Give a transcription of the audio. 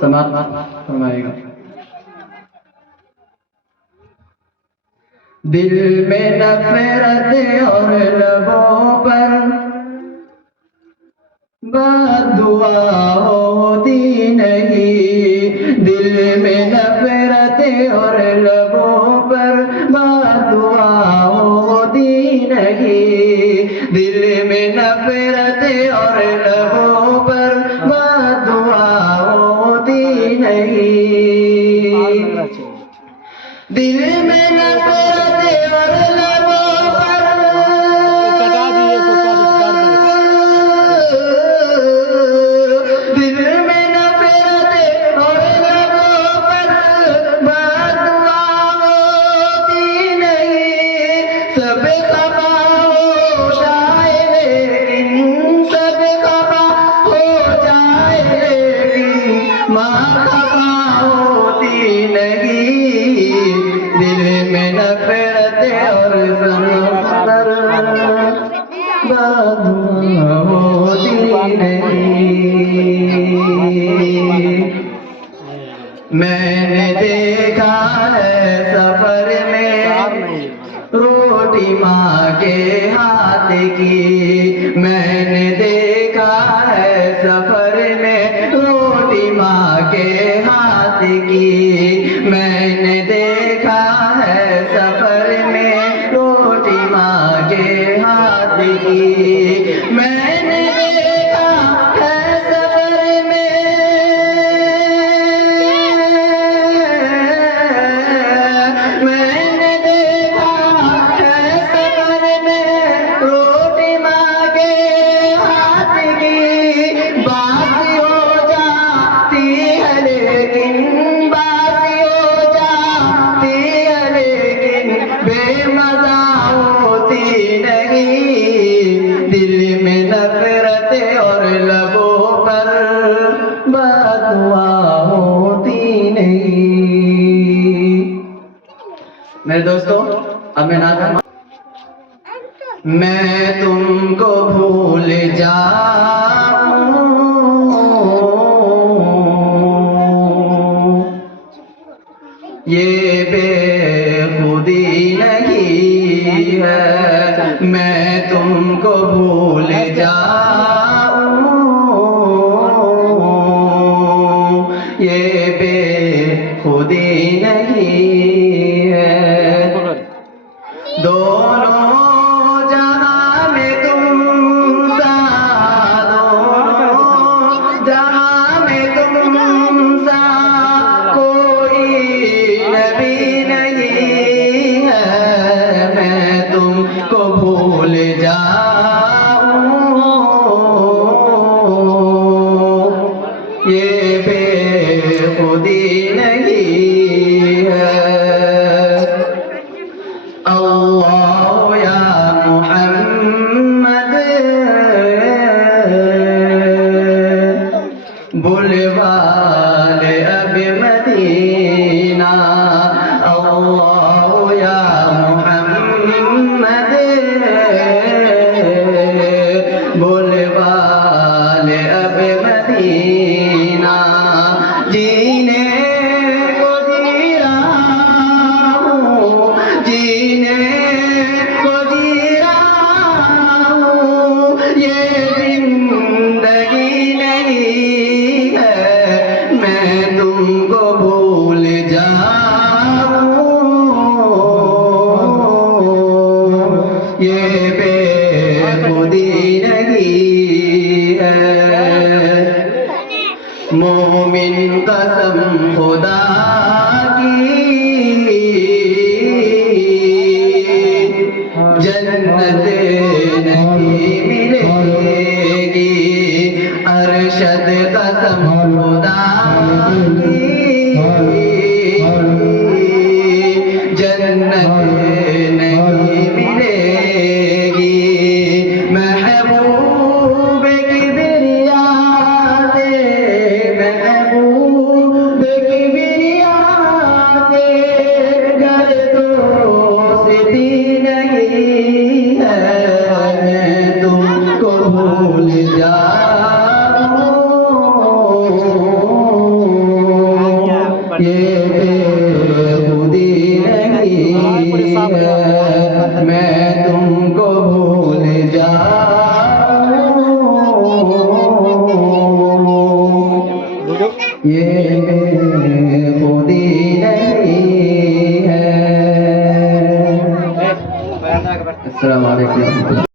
समाप्त फरमाएगा। दिल में नफरत और लबों पर बद्दुआ होती नहीं, दिल में नफरत और लबों पर बद्दुआ होती नहीं, दिल में नफरत और लबों पर बद्दुआ होती नहीं, दिल में नफरत और लबों पर दिल में नफरत और लबों पर बद्दुआ होती नहीं, सब खफा हो जाए लेकिन सब खफा हो जाए लेकिन माँ खफा होती नहीं, दिल में नफरत और सनम बद्दुआ होती नहीं। मैंने देखा है सफर में रोटी माँ के हाथ की, मैंने देखा है सफर में रोटी माँ के हाथ की, मैंने देखा है सफर में रोटी माँ के हाथ की, मैंने देखा है सफर में, मैंने देखा है सफर में रोटी माँ के हाथ की, बासी हो जाती है लेकिन बासी हो जाती है लेकिन बेमज़ा होती नहीं, दिल में नफरत और लबों पर बद्दुआ होती नहीं। मेरे दोस्तों, अब मैं नाता मैं तुमको भूल जाऊं, ये बेखुदी नहीं है, मैं तुमको भूल जाऊं, ये बेखुदी नहीं है, दोनों जहां में तुम सा, दोनों जहां में तुम सा कोई नबी नहीं है, मैं तुमको भूल जाऊं, ये बेखुदी नहीं है। अल्लाह या मोहम्मद बुलवा ले अब मदीना, अल्लाह या मोहम्मद बुलवा ले अब मदीना, जीने को जी रहा हूँ, जीने को जी रहा हूँ, ये जिंदगी नहीं है, मैं तुमको भूल जाऊं, ये बेखुदी नहीं है। मोमिन कसम खुदा की जन्नत नहीं मिलेगी, अरशद कसम खुदा की जन्नत नहीं मिलेगी, महबूब किबरिया से, महबूब किबरिया से ये बेखुदी नहीं है मैं तुमको भूल जाऊं। ये